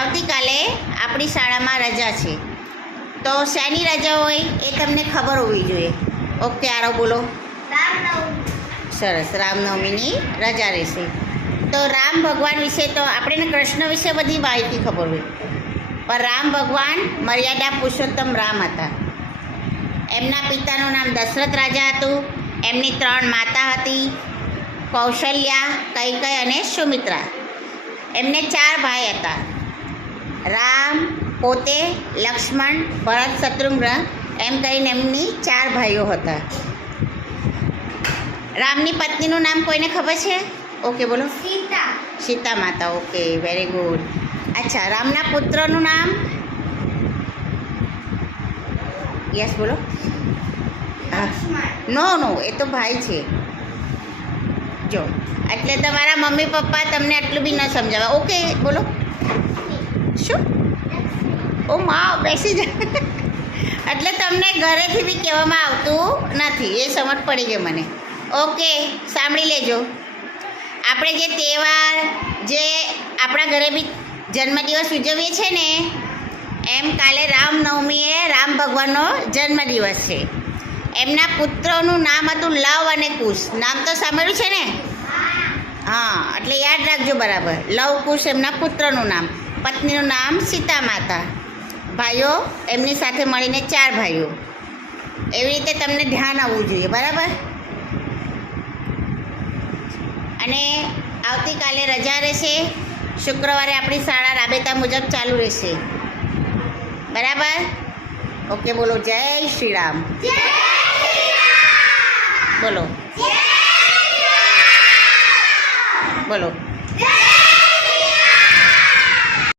આવતીકાલે આપણી શાળામાં રજા છે, તો શાની રજા હોય એ તમને ખબર હોવી જોઈએ. ઓકે, આરો બોલો. સરસ, રામનવમીની રજા રહેશે. તો રામ ભગવાન વિશે તો આપણે કૃષ્ણ વિશે બધી માહિતી ખબર હોય, પણ રામ ભગવાન મર્યાદા પુરુષોત્તમ રામ હતા. એમના પિતાનું નામ દશરથ રાજા હતું. એમની 3 માતા હતી, કૌશલ્યા, કૈકેયી અને સુમિત્રા. એમને 4 ભાઈ હતા, રામ પોતે, લક્ષ્મણ, ભરત, શત્રુઘ્ન, એમ કરીને એમની 4 ભાઈઓ હતા. રામની પત્નીનું નામ કોઈને ખબર છે? ઓકે બોલો. સીતા માતા. Okay, very good. અચ્છા, રામના પુત્રનું નામ? યસ બોલો. નો, એ તો ભાઈ છે. જો, એટલે તમારા મમ્મી પપ્પા તમને આટલું બી ન સમજાવે. ઓકે બોલો. શું? ઓ માં, બેસી જા. એટલે તમને ઘરેથી બી કહેવામાં આવતું નથી, એ સમજ પડી ગઈ મને. ઓકે, સાંભળી લેજો. આપણે જે તહેવાર, જે આપણા ઘરે બી જન્મદિવસ ઉજવીએ છીએ ને, એમ કાલે રામનવમીએ રામ ભગવાનનો જન્મદિવસ છે. એમના પુત્રોનું નામ હતું લવ અને કુશ. નામ તો સાંભળ્યું છે ને? હા, એટલે યાદ રાખજો બરાબર. લવ, કુશ એમના પુત્રનું નામ. પત્નીનું નામ સીતા માતા. ભાઈઓ એમની સાથે મળીને 4 ભાઈઓ. એવી રીતે તમને ધ્યાન આવવું જોઈએ, બરાબર? અને આવતીકાલે રજા રહેશે. શુક્રવારે આપણી શાળા રાબેતા મુજબ ચાલુ રહેશે, બરાબર? ઓકે, બોલો જય શ્રી રામ. બોલો બોલો.